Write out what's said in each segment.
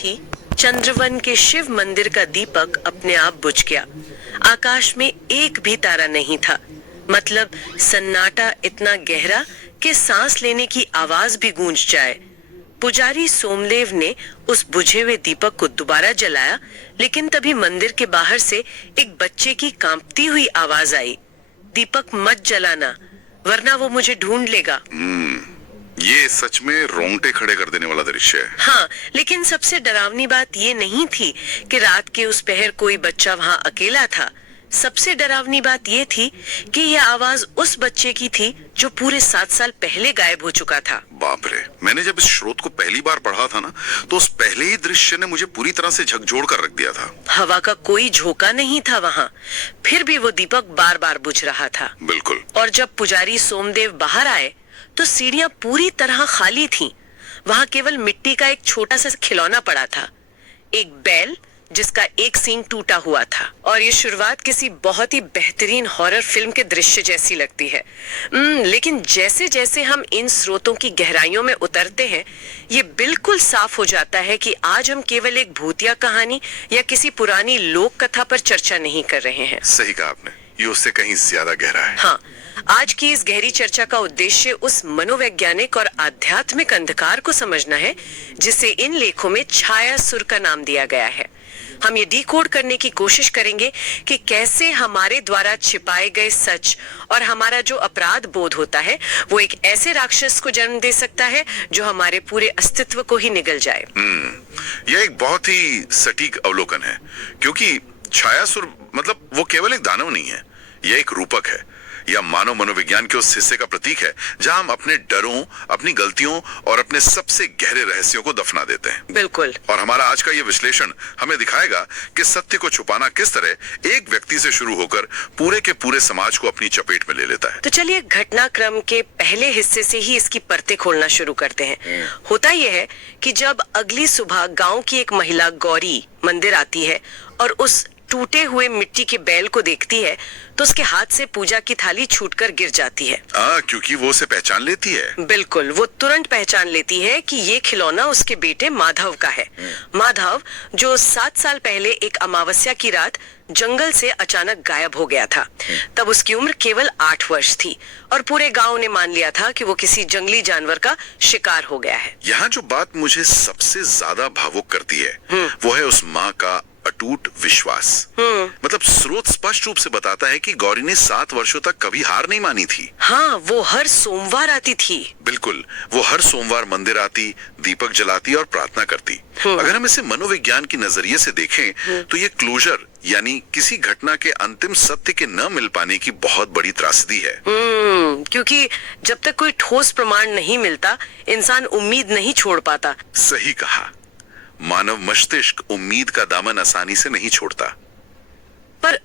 ही चंद्रवन के शिव मंदिर का दीपक अपने आप बुझ गया। आकाश में एक भी तारा नहीं था। मतलब सन्नाटा इतना गहरा कि सांस लेने की आवाज भी गूंज जाए। पुजारी सोमदेव ने उस बुझे हुए दीपक को दोबारा जलाया, लेकिन तभी मंदिर के बाहर से एक बच्चे की कांपती हुई आवाज आई, दीपक मत जलाना वरना वो मुझे ढूंढ लेगा। ये सच में रोंगटे खड़े कर देने वाला दृश्य है। हाँ, लेकिन सबसे डरावनी बात ये नहीं थी कि रात के उस पहर कोई बच्चा वहां अकेला था। सबसे डरावनी बात ये थी कि यह आवाज उस बच्चे की थी जो पूरे 7 साल पहले गायब हो चुका था। बाप रे, मैंने जब इस स्रोत को पहली बार पढ़ा था ना, तो उस पहले ही दृश्य ने मुझे पूरी तरह से झकझोर कर रख दिया था। हवा का कोई झोंका नहीं था वहां, फिर भी वो दीपक बार बार बुझ रहा था। बिल्कुल। और जब पुजारी सोमदेव बाहर आए तो सीढ़ियां पूरी तरह खाली थीं। वहां केवल मिट्टी का एक छोटा सा खिलौना पड़ा था, एक बैल जिसका एक सींग टूटा हुआ था। और ये शुरुआत किसी बहुत ही बेहतरीन हॉरर फिल्म के दृश्य जैसी लगती है। लेकिन जैसे जैसे हम इन स्रोतों की गहराइयों में उतरते हैं, ये बिल्कुल साफ हो जाता है कि आज हम केवल एक भूतिया कहानी या किसी पुरानी लोक कथा पर चर्चा नहीं कर रहे हैं। सही कहा आपने, ये उससे कहीं ज्यादा गहरा है। हाँ, आज की इस गहरी चर्चा का उद्देश्य उस मनोवैज्ञानिक और आध्यात्मिक अंधकार को समझना है जिसे इन लेखों में छायासुर का नाम दिया गया है। हम ये डिकोड करने की कोशिश करेंगे कि कैसे हमारे द्वारा छिपाए गए सच और हमारा जो अपराध बोध होता है वो एक ऐसे राक्षस को जन्म दे सकता है जो हमारे पूरे अस्तित्व को ही निगल जाए। यह एक बहुत ही सटीक अवलोकन है, क्योंकि छायासुर मतलब वो केवल एक दानव नहीं है, यह एक रूपक है या मानव मनोविज्ञान के उस हिस्से का प्रतीक है जहां हम अपने डरों, अपनी गलतियों और अपने सबसे गहरे रहस्यों को दफना देते हैं। बिल्कुल। और हमारा आज का ये विश्लेषण हमें दिखाएगा कि सत्य को छुपाना किस तरह एक व्यक्ति से शुरू होकर पूरे के पूरे समाज को अपनी चपेट में ले लेता है। तो चलिए घटनाक्रम के पहले हिस्से से ही इसकी परतें खोलना शुरू करते हैं। होता यह है कि जब अगली सुबह गांव की एक महिला गौरी मंदिर आती है और उस टूटे हुए मिट्टी के बैल को देखती है तो उसके हाथ से पूजा की थाली छूटकर गिर जाती है। क्योंकि वो उसे पहचान लेती है। बिल्कुल, वो तुरंत पहचान लेती है कि ये खिलौना उसके बेटे माधव का है। माधव जो 7 साल पहले एक अमावस्या की रात जंगल से अचानक गायब हो गया था। तब उसकी उम्र केवल 8 वर्ष थी और पूरे गांव ने मान लिया था कि वो किसी जंगली जानवर का शिकार हो गया है। यहाँ जो बात मुझे सबसे ज्यादा भावुक करती है वो है उस माँ का अटूट विश्वास। मतलब स्रोत स्पष्ट रूप से बताता है कि गौरी ने 7 वर्षों तक कभी हार नहीं मानी थी। हाँ, वो हर सोमवार आती थी। बिल्कुल, वो हर सोमवार मंदिर आती, दीपक जलाती और प्रार्थना करती। अगर हम इसे मनोविज्ञान की नजरिए से देखें तो ये क्लोजर यानी किसी घटना के अंतिम सत्य के न मिल पाने की बहुत बड़ी त्रासदी है। क्योंकि जब तक कोई ठोस प्रमाण नहीं मिलता, इंसान उम्मीद नहीं छोड़ पाता। सही कहा, मानव मस्तिष्क उम्मीद का दामन आसानी से नहीं छोड़ता। पर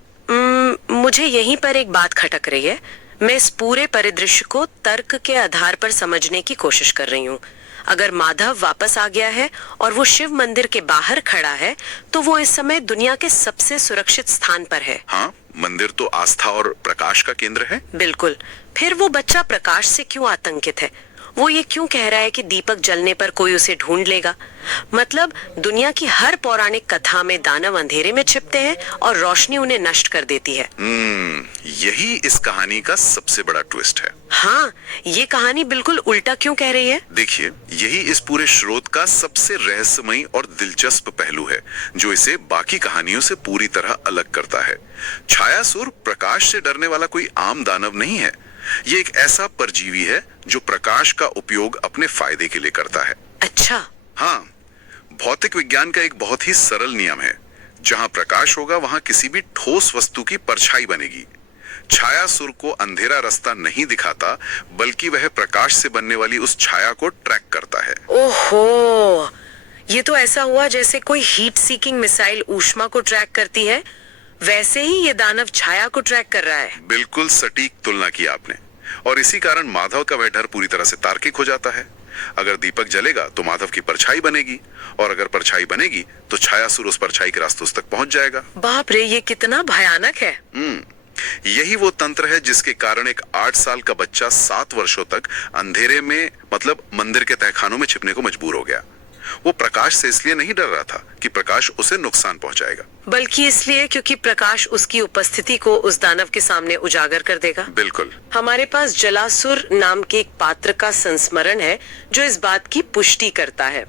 मुझे यहीं पर एक बात खटक रही है। मैं इस पूरे परिदृश्य को तर्क के आधार पर समझने की कोशिश कर रही हूँ। अगर माधव वापस आ गया है और वो शिव मंदिर के बाहर खड़ा है तो वो इस समय दुनिया के सबसे सुरक्षित स्थान पर है। हाँ, मंदिर तो आस्था और प्रकाश का केंद्र है। बिल्कुल। फिर वो बच्चा प्रकाश से क्यों आतंकित है? वो ये क्यों कह रहा है कि दीपक जलने पर कोई उसे ढूंढ लेगा? मतलब दुनिया की हर पौराणिक कथा में दानव अंधेरे में छिपते हैं और रोशनी उन्हें नष्ट कर देती है। यही इस कहानी का सबसे बड़ा ट्विस्ट है। हाँ, ये कहानी बिल्कुल उल्टा क्यों कह रही है? देखिए, यही इस पूरे स्रोत का सबसे रहस्यमयी और दिलचस्प पहलू है जो इसे बाकी कहानियों से पूरी तरह अलग करता है। छायासुर प्रकाश से डरने वाला कोई आम दानव नहीं है। ये एक ऐसा परजीवी है जो प्रकाश का उपयोग अपने फायदे के लिए करता है। अच्छा। हाँ, भौतिक विज्ञान का एक बहुत ही सरल नियम है, जहां प्रकाश होगा वहां किसी भी ठोस वस्तु की परछाई बनेगी। छायासुर को अंधेरा रास्ता नहीं दिखाता, बल्कि वह प्रकाश से बनने वाली उस छाया को ट्रैक करता है। ओहो, ये तो ऐसा हुआ जैसे कोई हीट सीकिंग मिसाइल ऊष्मा को ट्रैक करती है, वैसे ही ये दानव छाया को ट्रैक कर रहा है। बिल्कुल सटीक तुलना की आपने। और इसी कारण माधव का वह डर पूरी तरह से तार्किक हो जाता है। अगर दीपक जलेगा तो माधव की परछाई बनेगी, और अगर परछाई बनेगी तो छायासुर उस परछाई के रास्तों तक पहुंच जाएगा। बाप रे, ये कितना भयानक है। यही वो तंत्र है जिसके कारण एक 8 साल का बच्चा 7 वर्षों तक अंधेरे में मतलब मंदिर के तहखानों में छिपने को मजबूर हो गया। वो प्रकाश से इसलिए नहीं डर रहा था कि प्रकाश उसे नुकसान पहुंचाएगा, बल्कि इसलिए क्योंकि प्रकाश उसकी उपस्थिति को उस दानव के सामने उजागर कर देगा। बिल्कुल। हमारे पास जलासुर नाम के एक पात्र का संस्मरण है जो इस बात की पुष्टि करता है।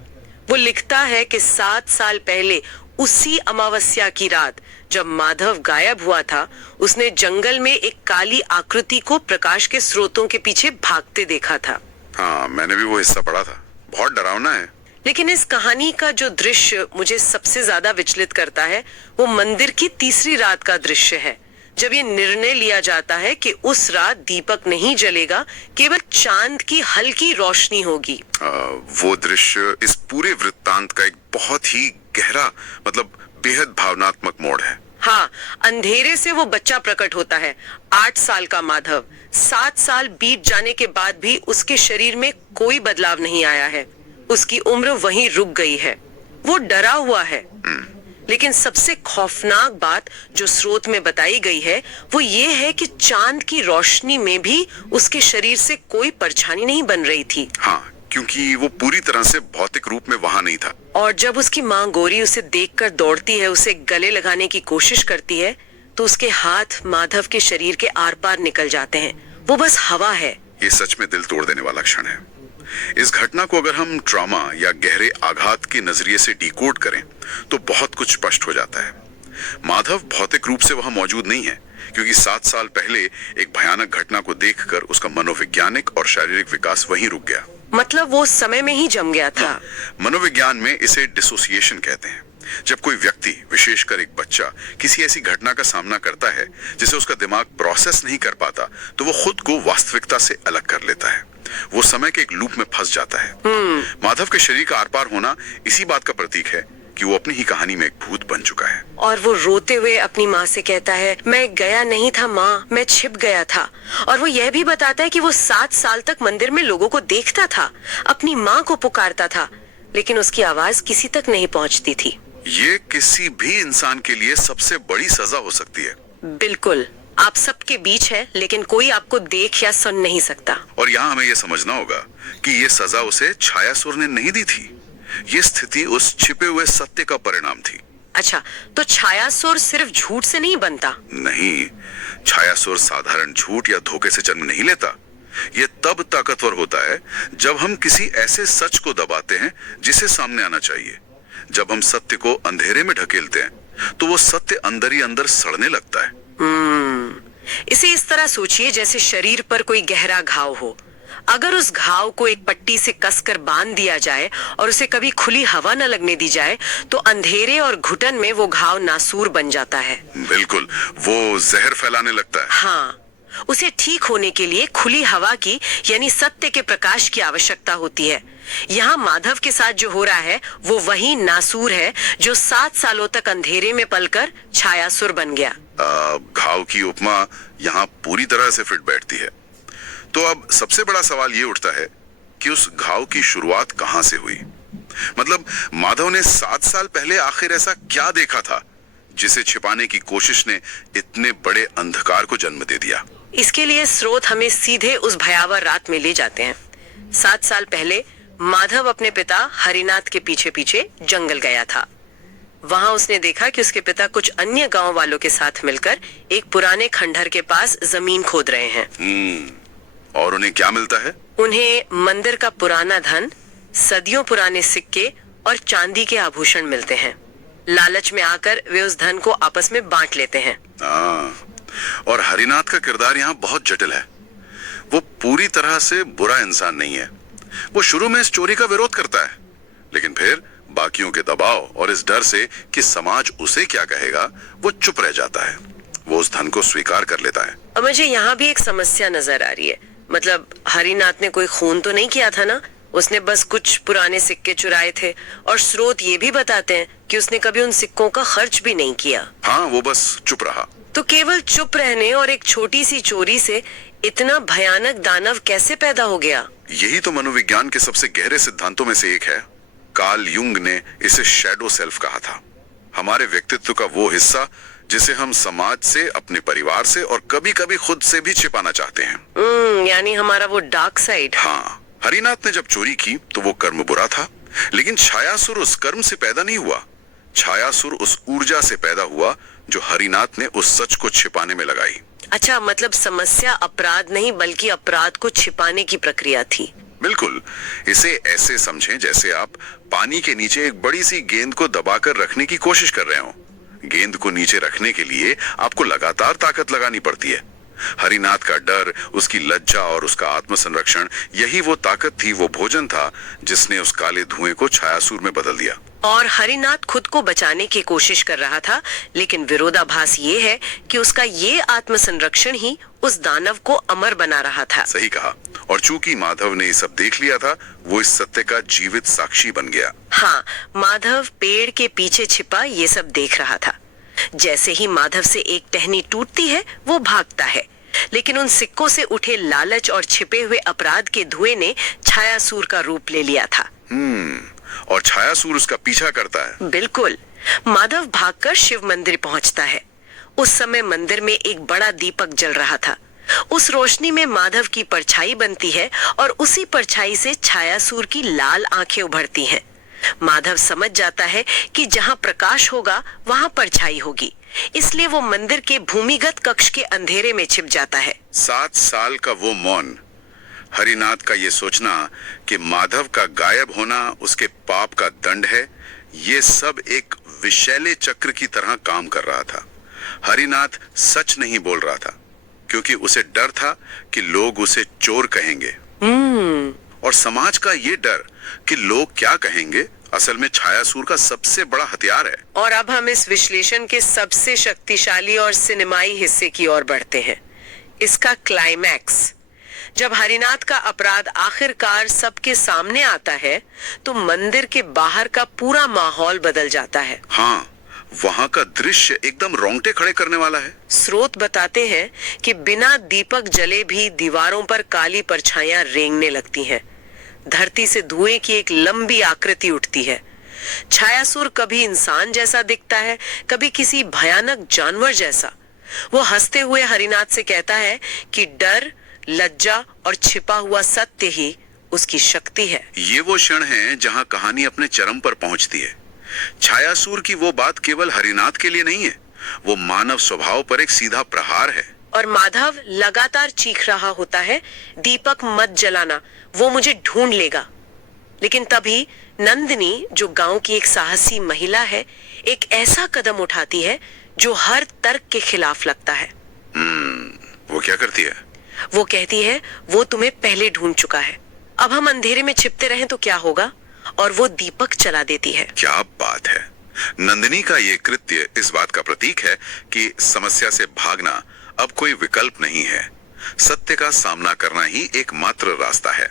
वो लिखता है कि 7 साल पहले उसी अमावस्या की रात जब माधव गायब हुआ था, उसने जंगल में एक काली आकृति को प्रकाश के स्रोतों के पीछे भागते देखा था। हाँ, मैंने भी वो हिस्सा पढ़ा था। बहुत डरावना है। लेकिन इस कहानी का जो दृश्य मुझे सबसे ज्यादा विचलित करता है वो मंदिर की तीसरी रात का दृश्य है, जब ये निर्णय लिया जाता है कि उस रात दीपक नहीं जलेगा, केवल चांद की हल्की रोशनी होगी। वो दृश्य इस पूरे वृत्तांत का एक बहुत ही गहरा, मतलब बेहद भावनात्मक मोड़ है। हाँ, अंधेरे से वो बच्चा प्रकट होता है, 8 साल का माधव। 7 साल बीत जाने के बाद भी उसके शरीर में कोई बदलाव नहीं आया है। उसकी उम्र वहीं रुक गई है। वो डरा हुआ है। लेकिन सबसे खौफनाक बात जो स्रोत में बताई गई है वो ये है कि चांद की रोशनी में भी उसके शरीर से कोई परछाई नहीं बन रही थी। हाँ, क्योंकि वो पूरी तरह से भौतिक रूप में वहां नहीं था। और जब उसकी माँ गौरी उसे देखकर दौड़ती है, उसे गले लगाने की कोशिश करती है, तो उसके हाथ माधव के शरीर के आर पार निकल जाते हैं। वो बस हवा है। ये सच में दिल तोड़ देने वाला क्षण है। इस घटना को अगर हम ट्रॉमा या गहरे आघात के नजरिए से डिकोड करें तो बहुत कुछ स्पष्ट हो जाता है। माधव भौतिक रूप से वहां मौजूद नहीं है, क्योंकि 7 साल पहले एक भयानक घटना को देखकर उसका मनोवैज्ञानिक और शारीरिक विकास वहीं रुक गया। मतलब वो समय में ही जम गया था। मनोविज्ञान में इसे डिसोसिएशन कहते हैं। जब कोई व्यक्ति, विशेषकर एक बच्चा, किसी ऐसी घटना का सामना करता है जिसे उसका दिमाग प्रोसेस नहीं कर पाता, तो वो खुद को वास्तविकता से अलग कर लेता है। वो समय के एक लूप में फंस जाता है। माधव के शरीर का आर पार होना इसी बात का प्रतीक है कि वो अपनी ही कहानी में एक भूत बन चुका है। और वो रोते हुए अपनी माँ से कहता है, मैं गया नहीं था माँ, मैं छिप गया था। और वो यह भी बताता है कि वो 7 साल तक मंदिर में लोगों को देखता था, अपनी माँ को पुकारता था, लेकिन उसकी आवाज किसी तक नहीं पहुँचती थी। ये किसी भी इंसान के लिए सबसे बड़ी सजा हो सकती है। बिल्कुल, आप सबके बीच है, लेकिन कोई आपको देख या सुन नहीं सकता। और यहाँ हमें यह समझना होगा कि ये सजा उसे छायासुर ने नहीं दी थी। ये स्थिति उस छिपे हुए सत्य का परिणाम थी। अच्छा, तो छायासुर सिर्फ झूठ से नहीं बनता? नहीं, छायासुर साधारण झूठ या धोखे से जन्म नहीं लेता। ये तब ताकतवर होता है जब हम किसी ऐसे सच को दबाते हैं जिसे सामने आना चाहिए। जब हम सत्य को अंधेरे में ढकेलते हैं तो वो सत्य अंदर ही अंदर सड़ने लगता है। इसे इस तरह सोचिए जैसे शरीर पर कोई गहरा घाव हो। अगर उस घाव को एक पट्टी से कसकर बांध दिया जाए और उसे कभी खुली हवा न लगने दी जाए तो अंधेरे और घुटन में वो घाव नासूर बन जाता है। बिल्कुल, वो जहर फैलाने लगता है। हाँ, उसे ठीक होने के लिए खुली हवा की यानी सत्य के प्रकाश की आवश्यकता होती है। यहाँ माधव के साथ जो हो रहा है वो वही नासूर है जो 7 सालों तक अंधेरे में पलकर छायासुर बन गया। घाव की उपमा यहाँ पूरी तरह से फिट बैठती है। तो अब सबसे बड़ा सवाल ये उठता है कि उस घाव की शुरुआत कहाँ से हुई। मतलब माधव ने 7 साल पहले आखिर ऐसा क्या देखा था जिसे छिपाने की कोशिश ने इतने बड़े अंधकार को जन्म दे दिया। इसके लिए स्रोत हमें सीधे उस भयावह रात में ले जाते हैं। 7 साल पहले माधव अपने पिता हरिनाथ के पीछे पीछे जंगल गया था। वहां उसने देखा कि उसके पिता कुछ अन्य गांव वालों के साथ मिलकर एक पुराने खंडहर के पास जमीन खोद रहे हैं। और उन्हें क्या मिलता है? उन्हें मंदिर का पुराना धन, सदियों पुराने सिक्के और चांदी के आभूषण मिलते हैं। लालच में आकर वे उस धन को आपस में बांट लेते हैं। और हरिनाथ का किरदार यहाँ बहुत जटिल है। वो पूरी तरह से बुरा इंसान नहीं है। वो शुरू में इस चोरी का विरोध करता है, लेकिन फिर बाकियों के दबाव और इस डर से कि समाज उसे क्या कहेगा, वो चुप रह जाता है। वो उस धन को स्वीकार कर लेता है। और मुझे यहाँ भी एक समस्या नजर आ रही है। मतलब हरिनाथ ने कोई खून तो नहीं किया था ना, उसने बस कुछ पुराने सिक्के चुराए थे। और स्रोत ये भी बताते हैं कि उसने कभी उन सिक्कों का खर्च भी नहीं किया। हाँ, वो बस चुप रहा। तो केवल चुप रहने और एक छोटी सी चोरी से इतना भयानक दानव कैसे पैदा हो गया? यही तो मनोविज्ञान के सबसे गहरे सिद्धांतों में से एक है। कार्ल युंग ने इसे शैडो सेल्फ कहा था। हमारे व्यक्तित्व का वो हिस्सा जिसे हम समाज से, अपने परिवार से और कभी कभी खुद से भी छिपाना चाहते हैं। यानी हमारा वो डार्क साइड। हाँ, हरिनाथ ने जब चोरी की तो वो कर्म बुरा था, लेकिन छायासुर उस कर्म से पैदा नहीं हुआ। छायासुर उस ऊर्जा से पैदा हुआ जो हरिनाथ ने उस सच को छिपाने में लगाई। अच्छा, मतलब समस्या अपराध नहीं बल्कि अपराध को छिपाने की प्रक्रिया थी। बिल्कुल। इसे ऐसे समझें जैसे आप पानी के नीचे एक बड़ी सी गेंद को दबाकर रखने की कोशिश कर रहे हो। गेंद को नीचे रखने के लिए आपको लगातार ताकत लगानी पड़ती है। हरिनाथ का डर, उसकी लज्जा और उसका आत्मसंरक्षण, यही वो ताकत थी, वो भोजन था जिसने उस काले धुएं को छायासुर में बदल दिया। और हरिनाथ खुद को बचाने की कोशिश कर रहा था, लेकिन विरोधाभास ये है कि उसका ये आत्मसंरक्षण ही उस दानव को अमर बना रहा था। सही कहा। और चूंकि माधव ने ये सब देख लिया था, वो इस सत्य का जीवित साक्षी बन गया। हाँ, माधव पेड़ के पीछे छिपा ये सब देख रहा था। जैसे ही माधव से एक टहनी टूटती है, वो भागता है, लेकिन उन सिक्कों से उठे लालच और छिपे हुए अपराध के धुएं ने छायासुर का रूप ले लिया था। और छायासुर उसका पीछा करता है। बिल्कुल। माधव भागकर शिव मंदिर पहुंचता है। उस समय मंदिर में एक बड़ा दीपक जल रहा था। उस रोशनी में माधव की परछाई बनती है और उसी परछाई से छायासुर की लाल आंखें उभरती हैं। माधव समझ जाता है कि जहां प्रकाश होगा वहां परछाई होगी, इसलिए वो मंदिर के भूमिगत कक्ष के अंधेरे में छिप जाता है। 7 साल का वो मौन, हरिनाथ का ये सोचना कि माधव का गायब होना उसके पाप का दंड है, ये सब एक विषैले चक्र की तरह काम कर रहा था। हरिनाथ सच नहीं बोल रहा था क्योंकि उसे डर था कि लोग उसे चोर कहेंगे। और समाज का ये डर कि लोग क्या कहेंगे असल में छायासुर का सबसे बड़ा हथियार है। और अब हम इस विश्लेषण के सबसे शक्तिशाली और सिनेमाई हिस्से की ओर बढ़ते हैं, इसका क्लाइमैक्स। जब हरिनाथ का अपराध आखिरकार सबके सामने आता है, तो मंदिर के बाहर का पूरा माहौल बदल जाता है। हाँ, वहाँ का दृश्य एकदम रोंगटे खड़े करने वाला है। स्रोत बताते हैं कि बिना दीपक जले भी दीवारों पर काली परछाइयां रेंगने लगती हैं। धरती से धुएं की एक लंबी आकृति उठती है। छायासुर कभी इंसान जैसा दिखता है, कभी किसी भयानक जानवर जैसा। वो हंसते हुए हरिनाथ से कहता है कि डर, लज्जा और छिपा हुआ सत्य ही उसकी शक्ति है। ये वो क्षण है जहां कहानी अपने चरम पर पहुंचती है। छायासुर की वो बात केवल हरिनाथ के लिए नहीं है, वो मानव स्वभाव पर एक सीधा प्रहार है। और माधव लगातार चीख रहा होता है, दीपक मत जलाना, वो मुझे ढूंढ लेगा। लेकिन तभी नंदिनी, जो गांव की एक साहसी महिला है, एक ऐसा कदम उठाती है जो हर तर्क के खिलाफ लगता है। वो क्या करती है? वो कहती है, वो तुम्हें पहले ढूंढ चुका है, अब हम अंधेरे में छिपते रहें तो क्या होगा? और वो दीपक चला देती है। क्या बात है! नंदिनी का ये कृत्य इस बात का प्रतीक है कि समस्या से भागना अब कोई विकल्प नहीं है। सत्य का सामना करना ही एकमात्र रास्ता है,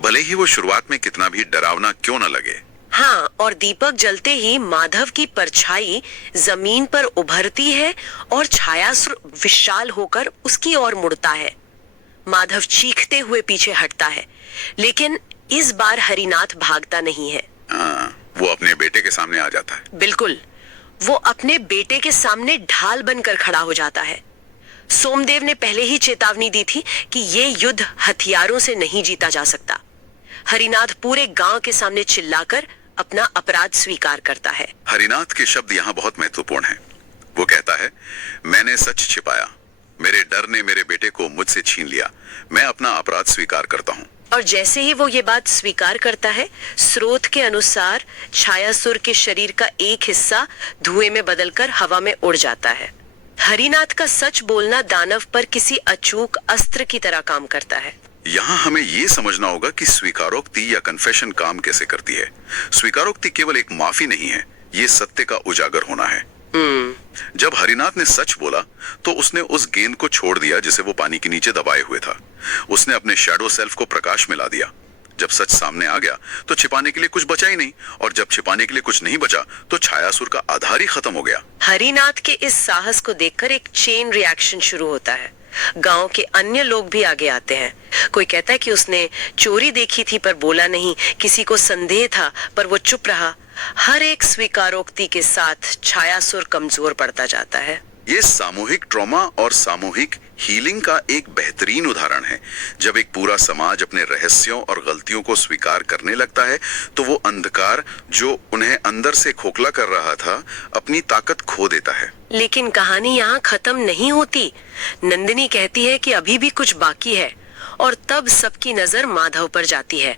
भले ही वो शुरुआत में कितना भी डरावना क्यों न लगे। हाँ, और दीपक जलते ही माधव की परछाई जमीन पर उभरती है और छायासुर विशाल होकर उसकी ओर मुड़ता है। माधव चीखते हुए पीछे हटता है, लेकिन इस बार हरिनाथ भागता नहीं है। वो अपने बेटे के सामने आ जाता है। बिल्कुल, वो अपने बेटे के सामने ढाल बनकर खड़ा हो जाता है। सोमदेव ने पहले ही चेतावनी दी थी कि ये युद्ध हथियारों से नहीं जीता जा सकता। हरिनाथ पूरे गांव के सामने चिल्लाकर अपना अपराध स्वीकार करता है। हरिनाथ के शब्द यहाँ बहुत महत्वपूर्ण हैं। वो कहता है, मैंने सच छिपाया, मेरे डर ने मेरे बेटे को मुझसे छीन लिया, मैं अपना अपराध स्वीकार करता हूँ। और जैसे ही वो ये बात स्वीकार करता है, स्रोत के अनुसार छायासुर के शरीर का एक हिस्सा धुएं में बदलकर हवा में उड़ जाता है। हरिनाथ का सच बोलना दानव पर किसी अचूक अस्त्र की तरह काम करता है। यहाँ हमें ये समझना होगा कि स्वीकारोक्ति या कन्फेशन काम कैसे करती है। स्वीकारोक्ति केवल एक माफी नहीं है, ये सत्य का उजागर होना है। जब हरिनाथ ने सच बोला तो उसने उस गेंद को छोड़ दिया जिसे वो पानी के नीचे दबाए हुए था। उसने अपने शैडो सेल्फ को प्रकाश में ला दिया। जब सच सामने आ गया तो छिपाने के लिए कुछ बचा ही नहीं, और जब छिपाने के लिए कुछ नहीं बचा तो छायासुर का आधार ही खत्म हो गया। हरिनाथ के इस साहस को देखकर एक चेन रिएक्शन शुरू होता है। गांव के अन्य लोग भी आगे आते हैं। कोई कहता है कि उसने चोरी देखी थी पर बोला नहीं, किसी को संदेह था पर वो चुप रहा। हर एक स्वीकारोक्ति के साथ छायासुर कमजोर पड़ता जाता है। ये सामूहिक ट्रॉमा और सामूहिक हीलिंग का एक बेहतरीन उदाहरण है। जब एक पूरा समाज अपने रहस्यों और गलतियों को स्वीकार करने लगता है तो वो अंधकार जो उन्हें अंदर से खोखला कर रहा था अपनी ताकत खो देता है। लेकिन कहानी यहाँ खत्म नहीं होती। नंदिनी कहती है कि अभी भी कुछ बाकी है और तब सबकी नजर माधव पर जाती है।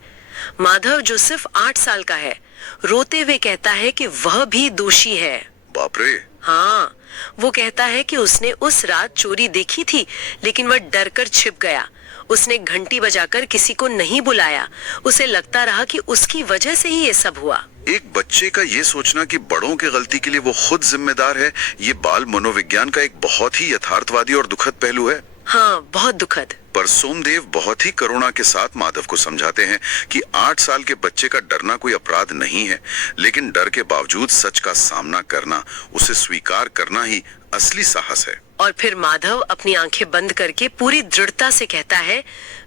माधव जो सिर्फ 8 साल का है, रोते हुए कहता है कि वह भी दोषी है। बाप रे। हाँ, वो कहता है कि उसने उस रात चोरी देखी थी, लेकिन वह डर कर छिप गया। उसने घंटी बजाकर किसी को नहीं बुलाया। उसे लगता रहा कि उसकी वजह से ही ये सब हुआ। एक बच्चे का ये सोचना कि बड़ों की गलती के लिए वो खुद जिम्मेदार है, ये बाल मनोविज्ञान का एक बहुत ही यथार्थवादी और दुखद पहलू है। हाँ, बहुत दुखद। पर सोमदेव बहुत ही करुणा के साथ माधव को समझाते हैं कि 8 साल के बच्चे का डरना कोई अपराध नहीं है, लेकिन डर के बावजूद सच का सामना करना, उसे स्वीकार करना ही असली साहस है। और फिर माधव अपनी आंखें बंद करके पूरी दृढ़ता से कहता है,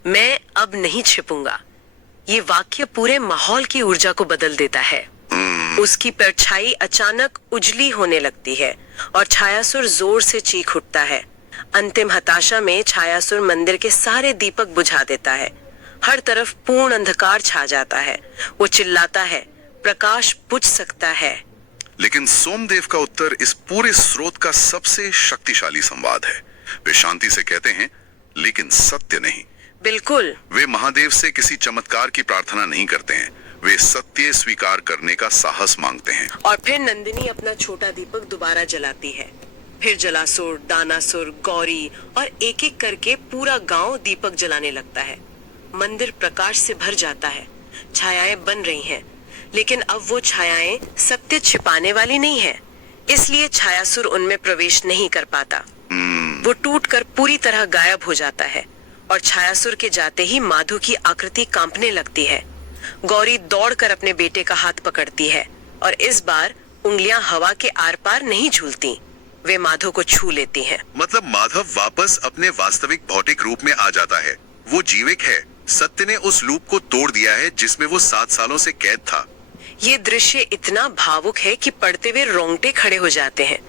मैं अब नहीं छिपूंगा। ये वाक्य पूरे माहौल की ऊर्जा को बदल देता है। उसकी परछाई अचानक उजली होने लगती है और छायासुर जोर से चीख उठता है। अंतिम हताशा में छायासुर मंदिर के सारे दीपक बुझा देता है। हर तरफ पूर्ण अंधकार छा जाता है। वो चिल्लाता है, प्रकाश बुझ सकता है। लेकिन सोमदेव का उत्तर इस पूरे स्रोत का सबसे शक्तिशाली संवाद है। वे शांति से कहते हैं, लेकिन सत्य नहीं। बिल्कुल। वे महादेव से किसी चमत्कार की प्रार्थना नहीं करते हैं, वे सत्य स्वीकार करने का साहस मांगते हैं। और फिर नंदिनी अपना छोटा दीपक दोबारा जलाती है। फिर जलासुर, दानासुर, गौरी और एक एक करके पूरा गांव दीपक जलाने लगता है। मंदिर प्रकाश से भर जाता है। छायाएं बन रही हैं, लेकिन अब वो छायाएं सत्य छिपाने वाली नहीं है, इसलिए छायासुर उनमें प्रवेश नहीं कर पाता। वो टूटकर पूरी तरह गायब हो जाता है और छायासुर के जाते ही माधव की आकृति कांपने लगती है। गौरी दौड़कर अपने बेटे का हाथ पकड़ती है और इस बार उंगलियां हवा के आर पार नहीं झूलती, वे माधव को छू लेती हैं। मतलब माधव वापस अपने वास्तविक भौतिक रूप में आ जाता है। वो जीवित है। सत्य ने उस लूप को तोड़ दिया है जिसमें वो 7 सालों से कैद था। ये दृश्य इतना भावुक है कि पढ़ते हुए रोंगटे खड़े हो जाते हैं।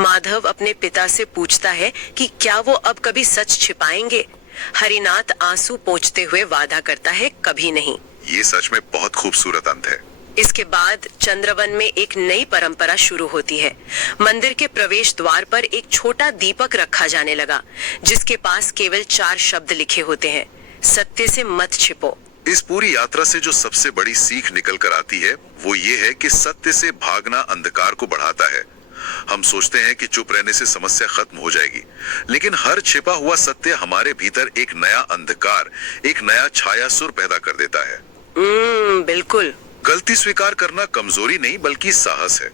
माधव अपने पिता से पूछता है कि क्या वो अब कभी सच छिपाएंगे। हरिनाथ आंसू पोंछते हुए वादा करता है, कभी नहीं। ये सच में बहुत खूबसूरत अंत है। इसके बाद चंद्रवन में एक नई परंपरा शुरू होती है। मंदिर के प्रवेश द्वार पर एक छोटा दीपक रखा जाने लगा, जिसके पास केवल 4 शब्द लिखे होते हैं, सत्य से मत छिपो। इस पूरी यात्रा से जो सबसे बड़ी सीख निकल कर आती है वो ये है कि सत्य से भागना अंधकार को बढ़ाता है। हम सोचते हैं कि चुप रहने से समस्या खत्म हो जाएगी, लेकिन हर छिपा हुआ सत्य हमारे भीतर एक नया अंधकार, एक नया छायासुर पैदा कर देता है। बिल्कुल। गलती स्वीकार करना कमजोरी नहीं बल्कि साहस है।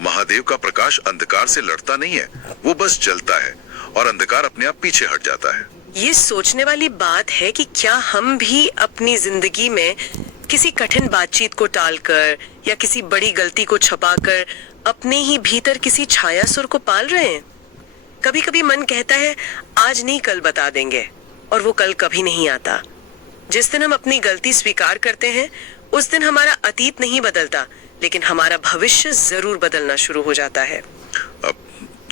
महादेव का प्रकाश अंधकार से लड़ता नहीं है, वो बस जलता है और अंधकार अपने आप पीछे हट जाता है। ये सोचने वाली बात है कि क्या हम भी अपनी जिंदगी में किसी कठिन बातचीत को टालकर या किसी बड़ी गलती को छुपाकर अपने ही भीतर किसी छायासुर को पाल रहे हैं। कभी कभी मन कहता है आज नहीं कल बता देंगे, और वो कल कभी नहीं आता। जिस दिन हम अपनी गलती स्वीकार करते हैं उस दिन हमारा अतीत नहीं बदलता, लेकिन हमारा भविष्य जरूर बदलना शुरू हो जाता है। अब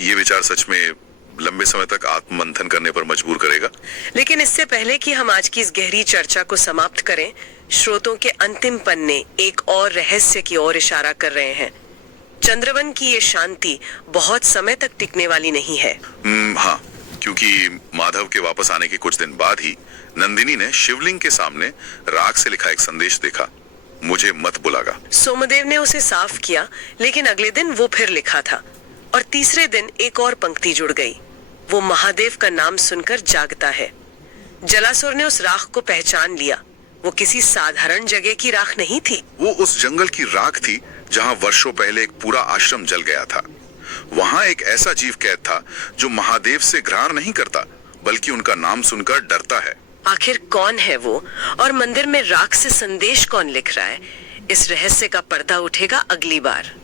ये विचार सच में लंबे समय तक आत्ममंथन करने पर मजबूर करेगा। लेकिन इससे पहले कि हम आज की इस गहरी चर्चा को समाप्त करें, श्रोतों के अंतिम पन्ने एक और रहस्य की ओर इशारा कर रहे हैं। चंद्रवन की ये शांति बहुत समय तक टिकने वाली नहीं है। हाँ, क्योंकि माधव के वापस आने के कुछ दिन बाद ही नंदिनी ने शिवलिंग के सामने राख से लिखा एक संदेश देखा, मुझे मत बुलागा। सोमदेव ने उसे साफ किया, लेकिन अगले दिन वो फिर लिखा था और तीसरे दिन एक और पंक्ति जुड़ गई। वो महादेव का नाम सुनकर जागता है। जलासुर ने उस राख को पहचान लिया। वो किसी साधारण जगह की राख नहीं थी। वो उस जंगल की राख थी जहां वर्षों पहले एक पूरा आश्रम जल गया था। वहां एक ऐसा जीव कैद था जो महादेव से घृणा नहीं करता, बल्कि उनका नाम सुनकर डरता है। आखिर कौन है वो, और मंदिर में राख से संदेश कौन लिख रहा है? इस रहस्य का पर्दा उठेगा अगली बार।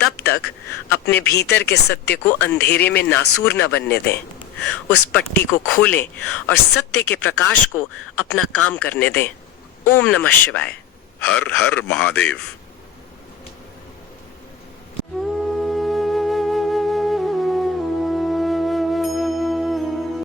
तब तक अपने भीतर के सत्य को अंधेरे में नासूर न बनने दें। उस पट्टी को खोलें और सत्य के प्रकाश को अपना काम करने दें। ओम नमः शिवाय। हर हर महादेव।